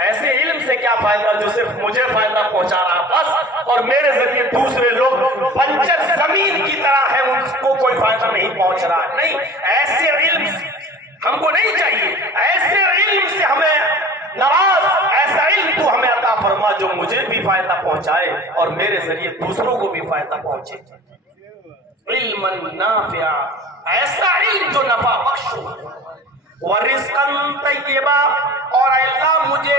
ایسے علم سے کیا فائدہ جو صرف مجھے فائدہ پہنچا رہا بس، اور میرے ذریعے دوسرے لوگ بنجر زمین کی طرح ہے، ان کو کوئی فائدہ نہیں پہنچ رہا ہے۔ نہیں، ایسے علم ہم کو نہیں چاہیے، ایسے علم سے ہمیں نواز، ایسا علم تو ہمیں عطا فرما جو مجھے بھی فائدہ پہنچائے اور میرے ذریعے دوسروں کو بھی فائدہ پہنچے۔ علم نافع، ایسا علم جو نفع بخش ہو، ورزقاً طیبا، اور اے اللہ مجھے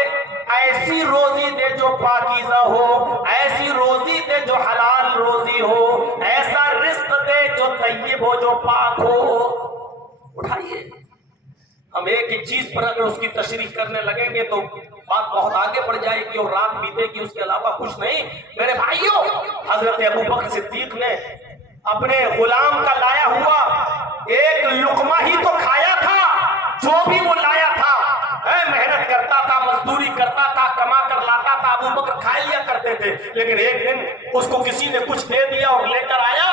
ایسی روزی دے جو پاکیزہ ہو، ایسی روزی دے جو حلال روزی ہو، ایسا رزق دے جو طیب ہو، جو پاک ہو۔ اٹھائیے، ہم ایک ہی چیز پر اگر اس کی تشریح کرنے لگیں گے تو بات بہت آگے بڑھ جائے گی اور رات بیتے گی، اس کے علاوہ کچھ نہیں۔ میرے بھائیوں، حضرت ابوبکر صدیق نے اپنے غلام کا لایا ہوا ایک لقمہ ہی تو کھایا تھا، جو بھی وہ لایا تھا، محنت کرتا تھا، مزدوری کرتا تھا، کما کر لاتا تھا، ابو بکر کھا لیا کرتے تھے، لیکن ایک دن اس کو کسی نے کچھ دے دیا اور لے کر آیا،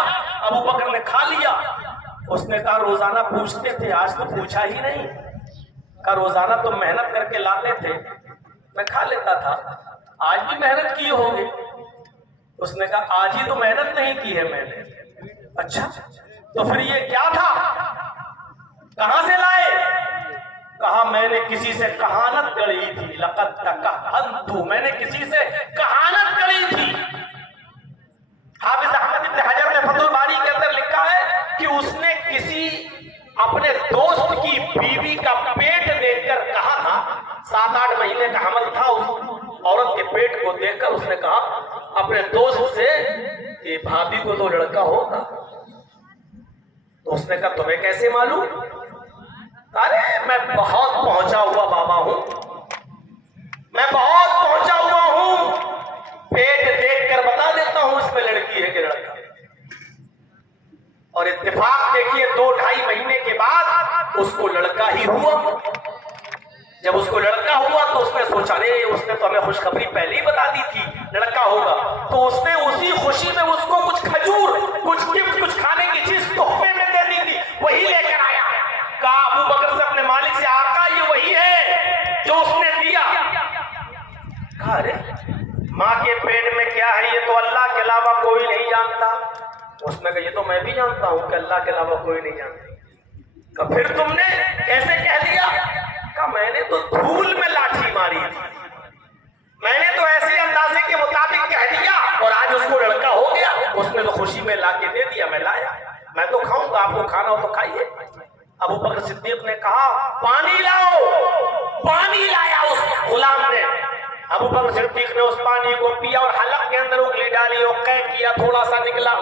ابو بکر نے کھا لیا۔ اس نے کہا روزانہ پوچھتے تھے، آج تو پوچھا ہی نہیں۔ کہا روزانہ تو محنت کر کے لاتے تھے، میں کھا لیتا تھا، آج بھی محنت کی ہوگی؟ اس نے کہا آج ہی تو محنت نہیں کی ہے میں نے۔ اچھا، تو پھر یہ کیا تھا؟ کہاں سے لائے؟ کہا میں نے کسی سے کہانت کری تھی، لقد تکہنت، میں نے کسی سے کہانت کری تھی۔ حافظ احمد ابن حجر نے فتح الباری کے اندر لکھا ہے کہ اس نے کسی اپنے دوست کی بیوی کا پیٹ دیکھ کر کہا تھا، 7-8 مہینے کا حمل تھا، اس عورت کے پیٹ کو دیکھ کر اس نے کہا اپنے دوست سے کہ بھابھی کو تو لڑکا ہوگا۔ تو اس نے کہا تمہیں کیسے معلوم؟ ارے میں بہت پہنچا ہوا بابا ہوں، میں بہت پہنچا ہوا ہوں، پیٹ دیکھ کر بتا دیتا ہوں اس میں لڑکی ہے کہ لڑکا۔ اور اتفاق دیکھیے 2-2.5 مہینے کے بعد اس کو لڑکا ہی ہوا۔ جب اس کو لڑکا ہوا تو اس نے سوچا رے اس نے تو ہمیں خوشخبری پہلے ہی بتا دی تھی لڑکا ہوگا، تو اس نے اسی خوشی میں اس کو کچھ کھجور، کچھ گفٹ، کچھ کھانے کی چیز تحفے میں دے دی تھی، وہی لے کر آیا۔ کہا ابو بکر سے اپنے مالک سے، آقا یہ وہی ہے جو اس نے دیا۔ کہا ارے ماں کے پیٹ میں کیا ہے یہ تو اللہ کے علاوہ کوئی نہیں جانتا۔ اس نے کہا یہ تو میں بھی جانتا ہوں کہ اللہ کے علاوہ کوئی نہیں جانتا۔ کہا پھر تم نے کیسے کہہ دیا؟ کہا میں نے تو دھول میں لاٹھی ماری تھی، میں نے تو ایسے اندازے کے مطابق کہہ دیا اور آج اس کو لڑکا ہو گیا۔ اس نے تو خوشی میں لا کے دے دیا، میں لایا، میں تو کھاؤں گا، آپ کو کھانا ہو تو کھائیے۔ ابو بکر صدیق نے کہا پانی لاؤ، پانی لایا اس غلام نے۔ ابو بکر صدیق نے اس پانی کو پیا اور حلق کے اندر انگلی ڈالی اور قے کیا، تھوڑا سا نکلا،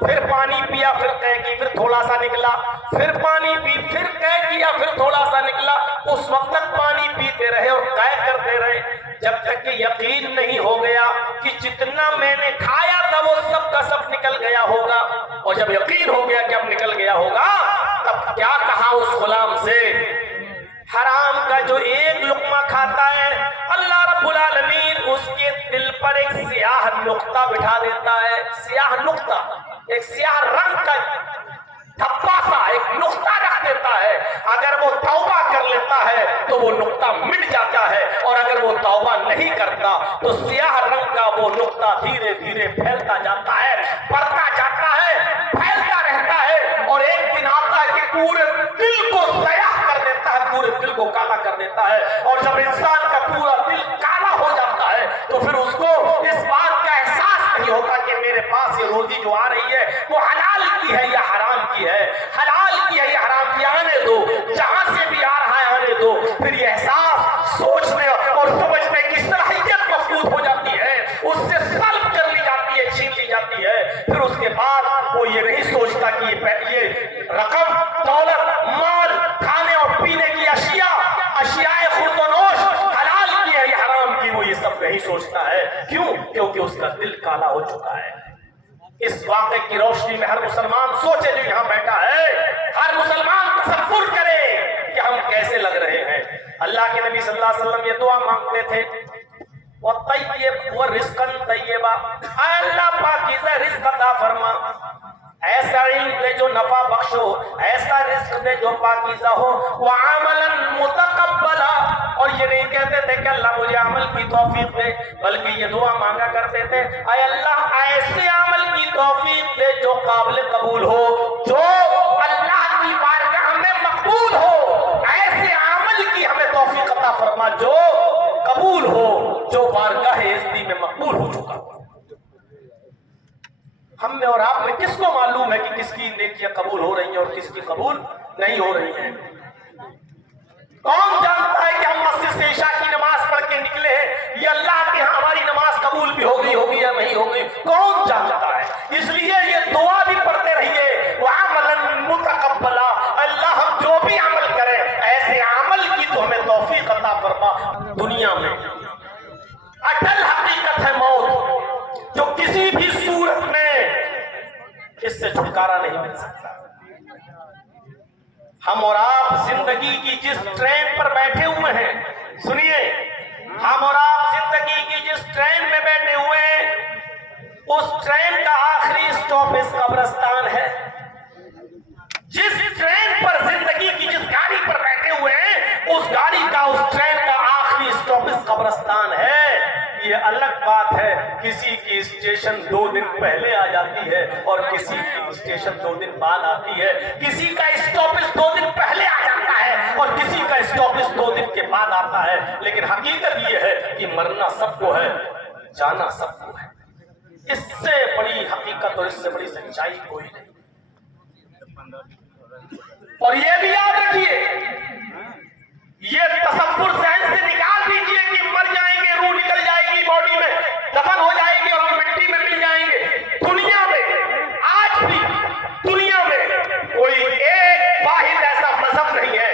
پھر پانی پیا، پھر قے کی، پھر تھوڑا سا نکلا، پھر پانی پی، پھر قے کیا، پھر تھوڑا سا نکلا۔ اس وقت تک پانی پیتے رہے اور قے کرتے رہے جب تک کہ یقین نہیں ہو گیا کہ جتنا میں نے کھایا تھا وہ سب کا سب نکل گیا ہوگا۔ اور جب یقین ہو گیا کہ اب نکل گیا ہوگا تب کیا کہا اس غلام سے؟ حرام کا جو ایک لقمہ کھاتا ہے اللہ رب العالمین اس کے دل پر ایک سیاہ نقطہ بٹھا دیتا ہے، سیاہ نقطہ، ایک سیاہ رنگ کا دھبا سا ایک نقطہ رکھ دیتا ہے۔ اگر وہ توبہ کر لیتا ہے تو وہ نقطہ مٹ جاتا ہے، اور اگر وہ توبہ نہیں کرتا تو سیاہ رنگ کا وہ نقطہ دھیرے دھیرے پھیلتا جاتا ہے، بڑھتا جاتا ہے، پھیلتا رہتا ہے، اور ایک دن آتا ہے کہ پورے دل کو سیاہ کر دیتا ہے، پورے دل کو کالا کر دیتا ہے۔ اور جب انسان کا پورا دل کالا ہو جاتا ہے تو پھر اس کو اس بات کا احساس نہیں ہوتا کہ میرے پاس یہ روزی جو آ رہی ہے وہ حلال کی ہے یا حرام کی ہے، حلال کی ہے یا حرام کی، آنے دو، جہاں سے بھی آ رہا ہے آنے دو۔ پھر یہ احساس سوچنے اور سمجھنے کی صلاحیت مفقود ہو جاتی ہے، اس سے سلب کر لی جاتی ہے، چھین لی جاتی ہے۔ پھر اس کے بعد وہ یہ نہیں سوچتا کہ یہ رقم، دولت، مال، کھانے اور پینے کی اشیاء خورد و نوش حلال کی ہے یا حرام کی، وہ یہ سب نہیں سوچتا ہے۔ کیوں؟ کیونکہ اس کا دل کالا ہو چکا ہے۔ اس واقعے کی روشنی میں ہر مسلمان سوچے جو یہاں بیٹھا ہے، ہر مسلمان تصور کرے کہ ہم کیسے لگ رہے ہیں۔ اللہ کے نبی صلی اللہ علیہ وسلم یہ دعا مانگتے تھے وَطَيِّبْ وَرِزْقًا طَيِّبًا، اے اللہ پاکیزہ رزق عطا فرما، ایسا علم دے جو نفع بخش ہو, ایسا رزق دے جو پاکیزہ ہو, وعملا متقبلا, اور یہ نہیں کہتے تھے کہ اللہ مجھے عمل کی توفیق دے, بلکہ یہ دعا مانگا کرتے تھے, اے اللہ ایسے عمل کی توفیق دے جو قابل قبول ہو, جو اللہ کی بارگاہ میں مقبول ہو, ایسے عمل کی ہمیں توفیق عطا فرما جو قبول ہو, جو بارگاہ عزتی میں مقبول ہو چکا ہو. ہم میں اور آپ میں کس کو معلوم ہے کہ کس کی نیکیاں قبول ہو رہی ہیں اور کس کی قبول نہیں ہو رہی ہیں؟ کون جانتا ہے کہ ہم مسجد سے عشاء کی نماز پڑھ کے نکلے ہیں, یہ اللہ کے ہاں ہماری نماز قبول بھی ہوگی یا نہیں ہوگی, کون جانتا ہے؟ اس لیے یہ دعا بھی پڑھتے رہیے, وعملا متقبلا, اللہ ہم جو بھی عمل کریں ایسے عمل کی تو ہمیں توفیق عطا فرما. دنیا میں اٹل حقیقت ہے موت, جو کسی بھی صورت میں اس سے چھٹکارا نہیں مل سکتا. ہم اور آپ زندگی کی جس ٹرین پر بیٹھے ہوئے ہیں, سنیے, ہم اور آپ زندگی کی جس ٹرین میں بیٹھے ہوئے ہیں, اس ٹرین کا آخری اسٹاپ اس قبرستان ہے. جس ٹرین پر زندگی کی جس گاڑی پر بیٹھے ہوئے ہیں, اس گاڑی کا, اس ٹرین کا آخری اسٹاپ اس قبرستان ہے. یہ الگ بات ہے کسی کی اسٹیشن 2 دن پہلے آ جاتی ہے اور کسی کی اسٹیشن 2 دن بعد آتی ہے, کسی کا اسٹاپس 2 دن پہلے آ جاتا ہے اور کسی کا اسٹاپس 2 دن کے بعد آتا ہے. لیکن حقیقت یہ ہے کہ مرنا سب کو ہے, جانا سب کو ہے. اس سے بڑی حقیقت اور اس سے بڑی سچائی کوئی نہیں. اور یہ بھی یاد رکھیے, یہ تصور ذہن سے نکال دیجیے کہ مر جائیں گے, روح نکل جائے گی باڈی میں, دفن ہو جائے گی اور ہم مٹی میں مل جائیں گے. دنیا میں آج بھی دنیا میں کوئی ایک واحد ایسا مذہب نہیں ہے,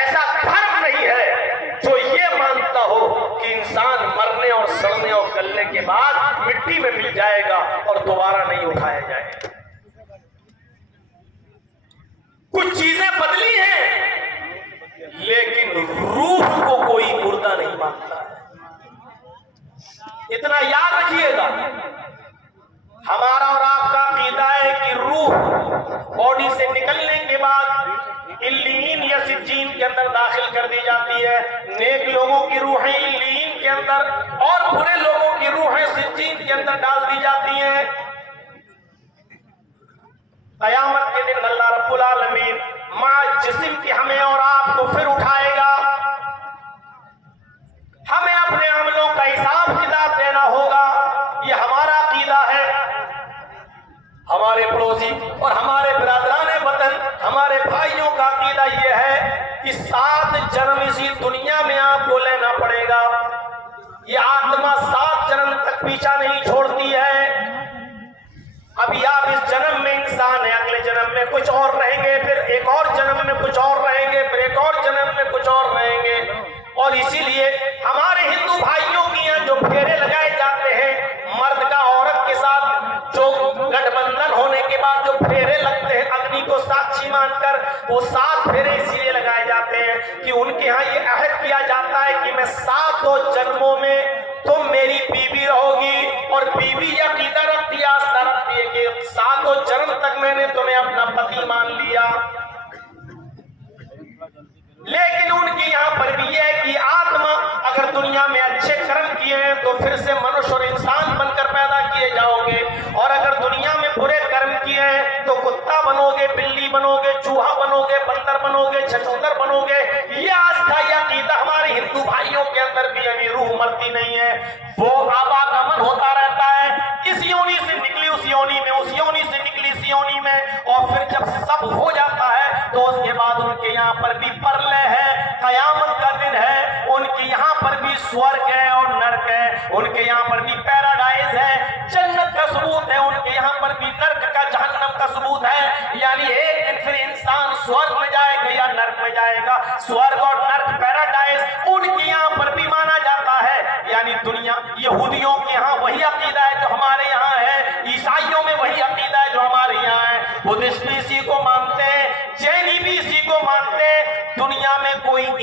ایسا دھرم نہیں ہے جو یہ مانتا ہو کہ انسان مرنے اور سڑنے اور گلنے کے بعد مٹی میں مل جائے گا اور دوبارہ نہیں اٹھایا جائے گا. کچھ چیزیں بدلی ہیں لیکن روح کو کوئی مردہ نہیں مانتا ہے. اتنا یاد رکھیے گا, ہمارا اور آپ کا عقیدہ ہے کہ روح باڈی سے نکلنے کے بعد علیین یا سجین کے اندر داخل کر دی جاتی ہے. نیک لوگوں کی روحیں علیین کے اندر اور برے لوگوں کی روحیں سجین کے اندر ڈال دی جاتی ہیں. قیامت کے دن اللہ رب العالمین مع جسم کی ہمیں اور آپ کو پھر اٹھائے گا. ہمیں اپنے عملوں کا حساب کتاب دینا ہوگا. یہ ہمارا عقیدہ ہے. ہمارے پڑوسی اور ہمارے برادران وطن, ہمارے بھائیوں کا عقیدہ یہ ہے کہ 7 جنم اسی دنیا میں آپ کو لینا پڑے گا. یہ آتما 7 جنم تک پیچھا نہیں چھوڑتی ہے. ابھی آپ اس جنم میں انسان ہیں, اگلے جنم میں کچھ اور رہیں گے, پھر ایک اور جنم میں کچھ اور رہیں گے, پھر ایک اور جنم میں کچھ اور رہیں گے. اور اسی لیے ہمارے ہندو بھائیوں کی یہاں جو پھیرے لگائے جاتے ہیں, مرد کا عورت کے ساتھ جو گٹھ بندھن ہونے کے بعد جو پھیرے لگتے ہیں اگنی کو ساکشی مان کر, وہ 7 پھیرے اسی لیے لگائے جاتے ہیں کہ ان کے ہاں یہ عہد کیا جاتا ہے کہ میں 7 جنموں میں تم میری بیوی رہو گی. اور بیوی یہ عقیدہ رکھتی ہے, آستہ رکھتی ہے کہ 7 جنم تک میں نے تمہیں اپنا پتی مان لیا. لیکن ان کے یہاں پر بھی یہ ہے کہ آتما اگر دنیا میں اچھے کرم کیے ہیں تو پھر سے منش اور انسان بن کر پیدا کیے جاؤ گے, اور اگر دنیا میں برے کرم کیے ہیں تو کتا بنو گے, بلی بنو گے, چوہا بنو گے, بندر بنو گے, چھچھندر بنو گے. یہ آستھا یہ عقیدہ ہمارے ہندو بھائیوں کے اندر بھی ابھی روح مرتی نہیں ہے. وہ آواگمن ہوتا رہتا ہے, اس یونی سے نکلی اس یونی میں, اس یونی سے نکلی اس یونی میں, اور پھر جب سب ہو جاتا ہے تو اس کے بعد ان کے یہاں پر بھی پرلے ہے, قیامت کا دن ہے. ان کے یہاں پر بھی سورگ ہے اور نرک ہے, ان کے یہاں پر بھی پیراڈائز ہے, جنت کا ثبوت ہے, ان کے یہاں پر بھی نرک کا, جہنم کا ثبوت ہے. یعنی ایک دن پھر انسان سورگ میں جائے گا یا نرک میں جائے گا. سورگ اور نرک پیراڈائز ان کے یہاں پر بھی مانا جاتا ہے. یعنی دنیا یہودیوں کے یہاں وہی عقیدہ ہے جو ہمارے یہاں ہے, عیسائیوں میں وہی عقیدہ ہے جو ہمارے یہاں ہے, بدھسٹ بھی اسی کو مانتے ہیں, جینی بھی اسی کو مانتے ہیں. دنیا میں کوئی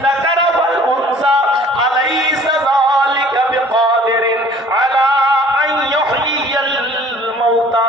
الذكر والأنثى أليس ذلك بقادر على أن يحيي الموتى।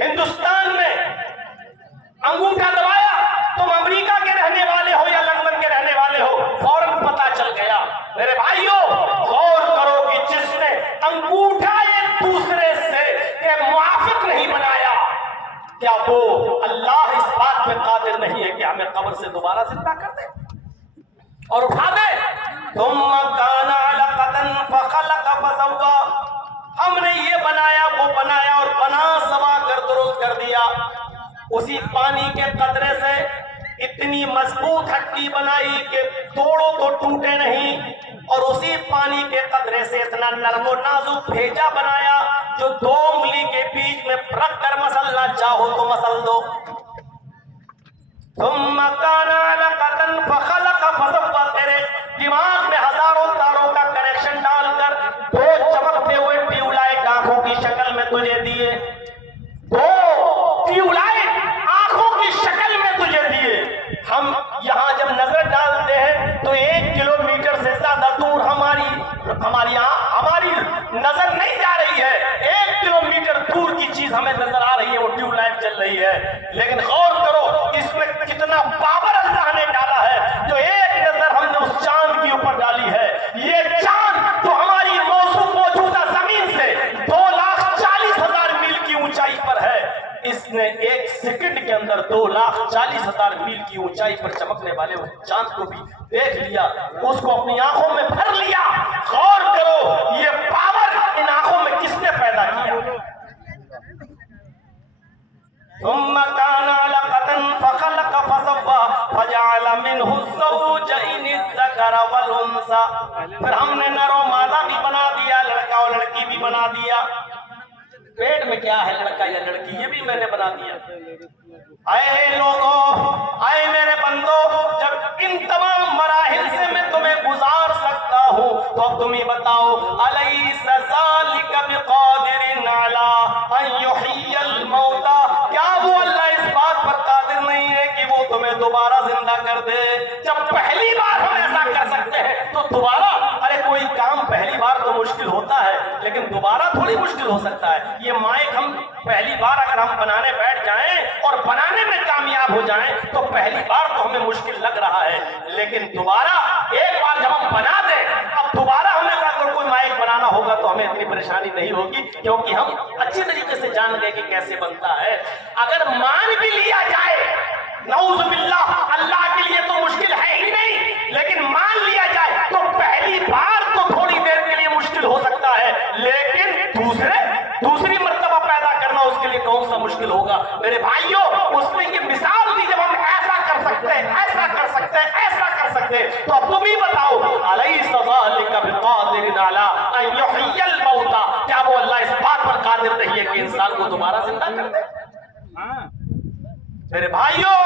ہندوستان میں انگوٹھا دبایا، تم امریکہ کے رہنے والے ہو یا لندن کے رہنے والے ہو، فوراً پتا چل گیا۔ میرے بھائیوں غور کرو کہ جس نے انگوٹھا ایک دوسرے سے کے موافق نہیں بنایا، کیا وہ اللہ اس بات پہ قادر نہیں ہے کہ ہمیں قبر سے دوبارہ زندہ کر دے اور اٹھا دے؟ ثم کان علقۃ فخلق فسوى، ہم نے یہ بنایا وہ بنایا اور بنا سوا کر درست کر دیا۔ اسی پانی کے قطرے سے اتنی مضبوط ہڈی بنائی کہ توڑو تو ٹوٹے نہیں، اور اسی پانی کے قطرے سے اتنا نرم و نازک بھیجا بنایا جو 2 انگلی کے بیچ میں رکھ کر مسلنا چاہو تو مسل دو۔ ثم کان علقۃ فخلق فسوى، تیرے دماغ میں ہزاروں تاروں کا کنیکشن ڈال کر 2 چمکتے ہوئے ٹیوب لائٹ آنکھوں کی شکل میں تجھے دیے، 2 ٹیوب لائٹ آنکھوں کی شکل میں تجھے دیے۔ ہم یہاں جب نظر ڈالتے ہیں تو 1 کلومیٹر سے زیادہ دور ہماری نظر نہیں جا رہی ہے، 1 کلومیٹر دور کی چیز ہمیں نظر آ رہی ہے، وہ ٹیوب لائٹ جل رہی ہے۔ لیکن غور کرو اس میں کتنا پاور اللہ نے ڈالا ہے، جو ایک نظر ہم نے اس چاند کے اوپر ڈالی ہے۔ یہ چاند جو ہماری موجودہ زمین سے 2,40,000 میل کی اونچائی پر ہے، اس نے 1 سیکنڈ کے اندر 2,40,000 میل کی اونچائی پر چمکنے والے اس چاند کو بھی دیکھ لیا، اس کو اپنی آنکھوں میں بھر لیا۔ غور کرو یہ پاور ان آنکھوں میں کس نے پیدا کیا؟ ثم كان علقة فخلق فسوى فجعل منه الزوجين الذكر والأنثى، پھر ہم نے نر و مادہ بھی بنا دیا، لڑکا اور لڑکی بھی بنا دیا۔ پیٹ میں کیا ہے، لڑکا یا لڑکی، یہ بھی میں نے بنا دیا۔ اے لوگوں، اے میرے بندو، جب ان تمام مراحل سے میں تمہیں گزار سکتا ہوں تو اب تم ہی بتاؤ، الیس ذالک بقادر علی ان یحیی الموتى، کیا وہ اللہ اس بات پر قادر نہیں ہے کہ وہ تمہیں دوبارہ زندہ کر دے؟ جب پہلی بار ہم ایسا کر سکتے ہیں تو دوبارہ، ارے کوئی کام پہلی بار تو مشکل ہوتا ہے لیکن دوبارہ تھوڑی مشکل ہو سکتا ہے۔ یہ مائک ہم پہلی بار اگر ہم بنانے بیٹھ جائیں اور بنانے میں کامیاب ہو جائیں تو پہلی بار تو ہمیں مشکل لگ رہا ہے، لیکن دوبارہ ایک بار جب ہم بنا دیں، اب دوبارہ ہمیں اگر کوئی مائک بنانا ہوگا تو ہمیں اتنی پریشانی نہیں ہوگی، کیونکہ ہم اچھی طریقے سے جان گئے کہ کیسے بنتا ہے۔ اگر مان بھی لیا جائے، نعوذ باللہ، اللہ کے لیے تو مشکل ہے ہی نہیں، لیکن مان لیا جائے تو پہلی بار تو تھوڑی دیر کے لیے مشکل ہو سکتا ہے، لیکن دوسری مرتبہ پیدا کرنا اس کے لیے کون سا مشکل ہوگا؟ میرے بھائیوں، اس میں یہ مثال دی جب ہم ایسا کر سکتے ہیں، ایسا کر سکتے ہیں، ایسا کر سکتے ہیں، تو اب تم ہی بتاؤ، الیس ذالک بقادر علی ان یحیی الموتى، کیا وہ اللہ اس بات پر قادر نہیں ہے کہ انسان کو دوبارہ زندہ کر دے؟ میرے بھائیوں،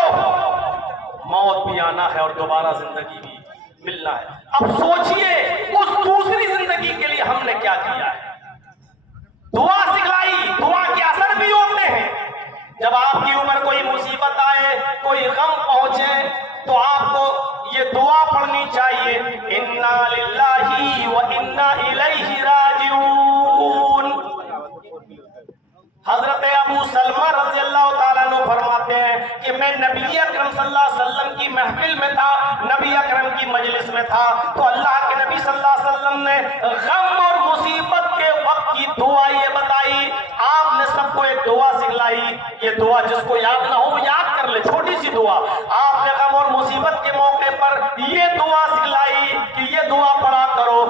موت بھی آنا ہے اور دوبارہ زندگی بھی ملنا ہے۔ اب سوچئے اس دوسری زندگی کے لیے ہم نے کیا کیا ہے؟ دعا سکھلائی، دعا کے اثر بھی ہوتے ہیں۔ جب آپ کی عمر کوئی مصیبت آئے، کوئی غم پہنچے تو آپ کو یہ دعا پڑھنی چاہیے، انا للہ و انا الیہ راجعون۔ حضرت ابو سلمہ رضی اللہ تعالیٰ عنہ فرماتے ہیں کہ میں نبی اکرم صلی اللہ علیہ وسلم کی محفل میں تھا، نبی اکرم کی مجلس میں تھا، تو اللہ کے نبی صلی اللہ علیہ وسلم نے غم اور مصیبت کے وقت کی دعا یہ بتائی، آپ نے سب کو ایک دعا سکھلائی۔ یہ دعا جس کو یاد نہ ہو وہ یاد کر لے، چھوٹی سی دعا۔ آپ نے غم اور مصیبت کے موقع پر یہ دعا سکھلائی کہ یہ دعا پڑھا کرو،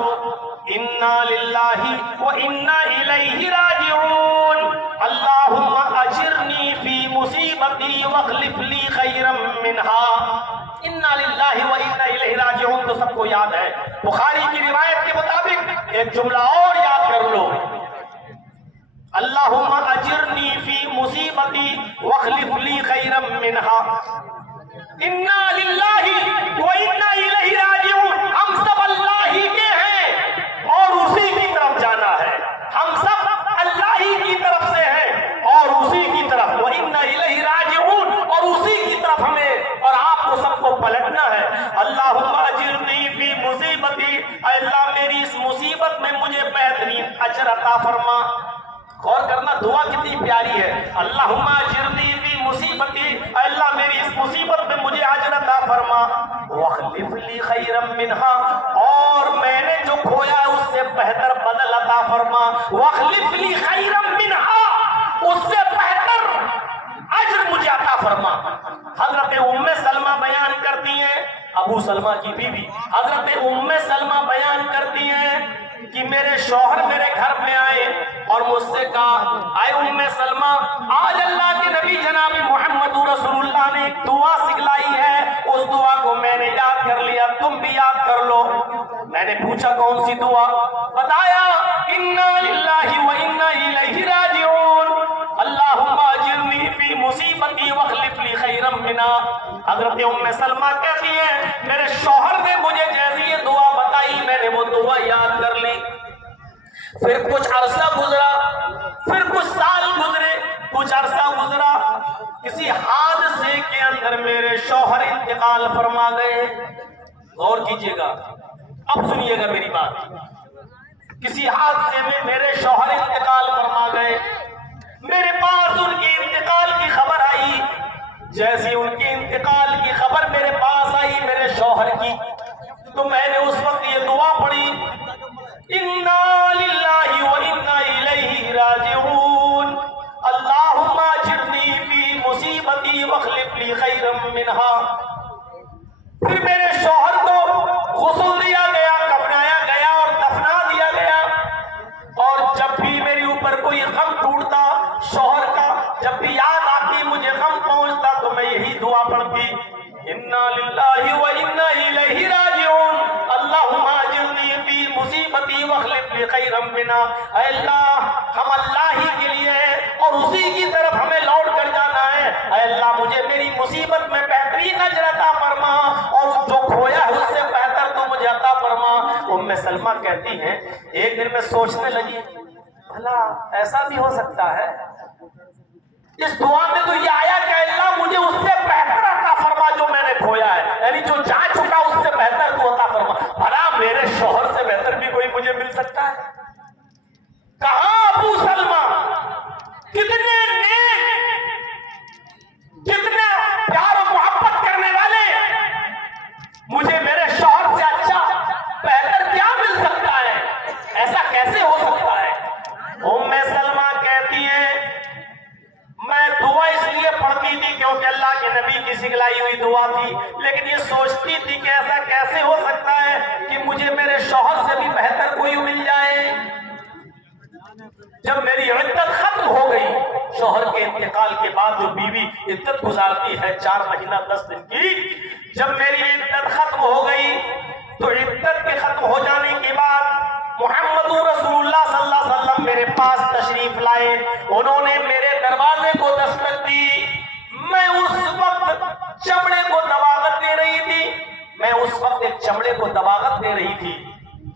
انا للہ و انا الیہ راجعون، اللہم اجرنی فی مصیبتی واخلف لی خیرا منہا۔ انا للہ و انا الیہ راجعون تو سب کو یاد ہے، بخاری کی روایت کے مطابق ایک جملہ اور یاد کر لو، اللہم اجرنی فی مصیبتی واخلف لی خیرا منہا۔ انا للہ و انا الیہ راجعون، ہم سب اللہ ہی کے ہیں اور اسی کی طرف جانا ہے، ہم سب اللہ ہی کی طرف سے ہیں اور اسی کی طرف، وَإِنَّ إِلَيْهِ راجعون، اور اسی کی طرف ہمیں اور آپ کو سب کو پلٹنا ہے۔ اللہم اجرنی فی مصیبتی، اے اللہ میری اس مصیبت میں مجھے بہترین اجر عطا فرما۔ غور کرنا دعا کتنی پیاری ہے. اللہم اجرنی فی مصیبتی، اے اللہ میری اس مصیبت میں مجھے اجر عطا فرما. واخلف لی خیرا منہا، اور میں نے جو کھویا ہے اس سے بہتر بدل عطا فرما. واخلف لی خیرا منہا، اس سے بہتر اجر مجھے عطا فرما. حضرت ام سلمہ بیان کرتی ہیں، ابو سلمہ کی بیوی حضرت ام سلمہ بیان کرتی ہیں کہ میرے شوہر میرے گھر میں آئے اور مجھ سے کہا، اے ام سلمہ، آج اللہ کے نبی جناب محمد رسول اللہ نے ایک دعا سکھلائی ہے، اس دعا کو میں نے یاد کر لیا، تم بھی یاد کر لو. میں نے پوچھا کون سی دعا؟ بتایا انا للہ و انا الیہ راجعون، اللہم اجرنی فی مصیبتی واخلف لی خیرا منہا. حضرت ام سلمہ کہتی ہیں میرے شوہر نے مجھے جیسی یہ دعا بتائی میں نے وہ دعا یاد کر لی. پھر کچھ عرصہ گزرا، پھر کچھ سال گزرے، کچھ عرصہ گزرا، کسی حادثے کے اندر میرے شوہر انتقال فرما گئے. غور کیجئے گا، اب سنیے گا میری بات. کسی حادثے میں میرے شوہر انتقال فرما گئے. میرے پاس ان کے انتقال کی خبر آئی. جیسی ان کے انتقال کی خبر میرے پاس آئی میرے شوہر کی، تو میں نے اس وقت یہ دعا پڑھی، انا للہ و انا الیہ راجعون، اللہم اجرنی فی مصیبتی واخلف لی خیرا منہا. پھر میرے شوہر کو غسل دیا گیا، کفنایا گیا اور دفنا دیا گیا. اور جب بھی میرے اوپر کوئی غم ٹوٹتا شوہر کا، جب بھی یاد آتی مجھے غم پہنچتا، تو میں یہی دعا پڑھتی، انا للہ و انا الیہ راجعون، اللہم اجرنی فی مصیبتی واخلف لی خیرا منہا. اے اللہ، ہم اللہ ہی کے لیے ہیں اور اسی کی طرف ہمیں لوٹ کر جانا ہے. اے اللہ مجھے میری مصیبت میں بہترین اجر عطا فرما، اور جو کھویا ہے اس سے بہتر تو مجھے عطا فرما. ام سلمہ کہتی ہیں ایک دن میں سوچنے لگی، بھلا ایسا بھی ہو سکتا ہے؟ اس دعا میں تو یہ آیا کہ اللہ مجھے اس سے بہتر عطا فرما جو میں نے کھویا ہے، یعنی جو جا چکا اس سے بہتر تو عطا فرما. بھلا میرے شوہر سے بہتر بھی کوئی مجھے مل سکتا ہے؟ کہاں ابو سلمہ کتنے نیک، کتنے پیار و محبت کرنے والے، مجھے میرے شوہر سے اچھا بہتر کیا مل سکتا ہے؟ ایسا کیسے ہو سکتا ہے؟ ام سلمہ کہتی ہیں میں دعا اس لیے پڑھتی تھی کیونکہ اللہ کے نبی کی سکھلائی ہوئی دعا تھی، لیکن یہ سوچتی تھی کہ ایسا کیسے ہو سکتا ہے کہ مجھے میرے شوہر سے بھی بہتر کوئی مل جائے. جب میری عدت ختم ہو گئی، شوہر کے انتقال کے بعد جو بیوی عدت گزارتی ہے 4 مہینہ 10 دن کی، جب میری عدت ختم ہو گئی تو عدت کے ختم ہو جانے کے بعد محمد رسول اللہ صلی اللہ علیہ وسلم میرے پاس تشریف لائے. انہوں نے میرے دروازے کو دستک دی. میں اس وقت چمڑے کو دباغت دے رہی تھی، میں اس وقت ایک چمڑے کو دباغت دے رہی تھی،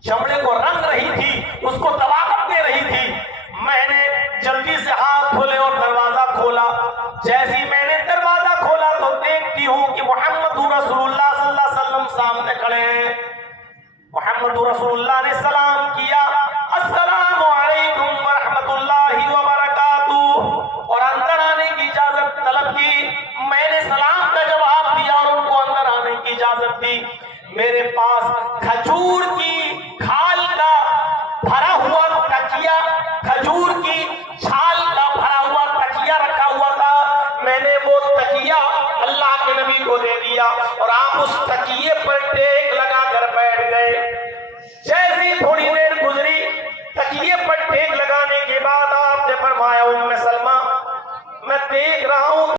چمڑے کو رنگ رہی تھی، اس کو دباغت دے رہی تھی. میں نے جلدی سے ہاتھ کھولے اور دروازہ کھولا. جیسی میں نے دروازہ کھولا تو دیکھتی ہوں کہ محمد رسول اللہ صلی اللہ علیہ وسلم سامنے کھڑے ہیں. محمد رسول اللہ نے سلام کیا، السلام علیکم ورحمۃ اللہ وبرکاتہ، اور اندر آنے کی اجازت طلب کی. میں نے سلام کا جواب دیا اور ان کو اندر آنے کی اجازت دی. میرے پاس کھجور کی کھال کا بھرا ہوا تکیا، کھجور کی چھال کا بھرا ہوا تکیا رکھا ہوا تھا. میں نے وہ تکیا اللہ کے نبی کو دے دیا اور آپ اس تکیے پر ٹیک لگا کر بیٹھ گئے. جیسی تھوڑی دیر گزری، تکیے پر ٹیک لگانے کے بعد آپ نے فرمایا ام سلمہ میں دیکھ رہا ہوں